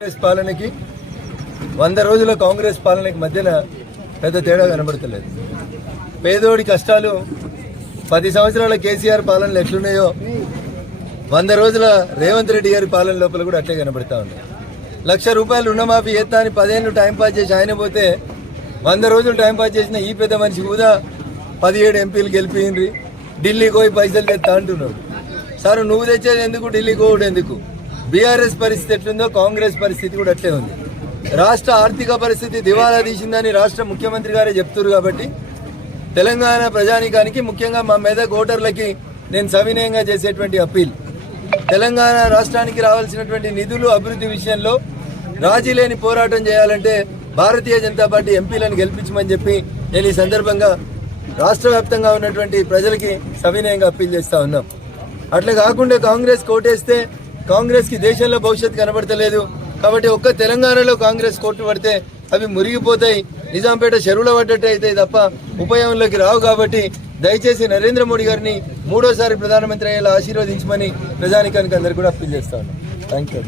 కాంగ్రెస్ పాలనకి వంద రోజుల కాంగ్రెస్ పాలనకి మధ్యన పెద్ద తేడా కనబడతలేదు. పేదోడి కష్టాలు పది సంవత్సరాల కేసీఆర్ పాలనలు ఎట్లున్నాయో వంద రోజుల రేవంత్ రెడ్డి గారి పాలన లోపల కూడా అట్లే కనబడతా ఉన్నాయి లక్ష రూపాయలు రుణమాఫీ ఎత్తా అని పదేళ్ళు టైం పాస్ చేసి ఆయన పోతే వంద రోజులు టైం పాస్ చేసిన ఈ పెద్ద మనిషి కూడా పదిహేడు ఎంపీలు గెలిపిండ్రి ఢిల్లీకి పోయి పైసలు తెస్తా అంటున్నాడు. సార్ నువ్వు తెచ్చేది ఎందుకు ఢిల్లీకి పోవడం ఎందుకు? బీఆర్ఎస్ పరిస్థితి ఎట్లుందో కాంగ్రెస్ పరిస్థితి కూడా అట్లే ఉంది. రాష్ట్ర ఆర్థిక పరిస్థితి దివాలా తీసిందని రాష్ట్ర ముఖ్యమంత్రి గారే చెప్తున్నారు కాబట్టి తెలంగాణ ప్రజానికానికి ముఖ్యంగా మా మెదక్ ఓటర్లకి నేను సవినయంగా చేసేటువంటి అప్పీల్. తెలంగాణ రాష్ట్రానికి రావాల్సినటువంటి నిధులు అభివృద్ధి విషయంలో రాజీ లేని పోరాటం చేయాలంటే భారతీయ జనతా పార్టీ ఎంపీలను గెలిపించమని చెప్పి నేను ఈ సందర్భంగా రాష్ట్ర వ్యాప్తంగా ఉన్నటువంటి ప్రజలకి సవినయంగా అప్పీల్ చేస్తా ఉన్నాం. అట్లా కాకుండా కాంగ్రెస్ కోటేస్తే కాంగ్రెస్కి దేశంలో భవిష్యత్తు కనబడతలేదు. కాబట్టి ఒక్క తెలంగాణలో కాంగ్రెస్ కోర్టు పడితే అవి మురిగిపోతాయి. నిజాంపేట చెరువులో పడ్డట్టు అవుతాయి తప్ప ఉపయోగంలోకి రావు కాబట్టి దయచేసి నరేంద్ర మోడీ గారిని మూడోసారి ప్రధానమంత్రి అయ్యేలా ఆశీర్వదించమని ప్రజానికానికి అందరికీ కూడా అప్పీల్ చేస్తాను థ్యాంక్ యూ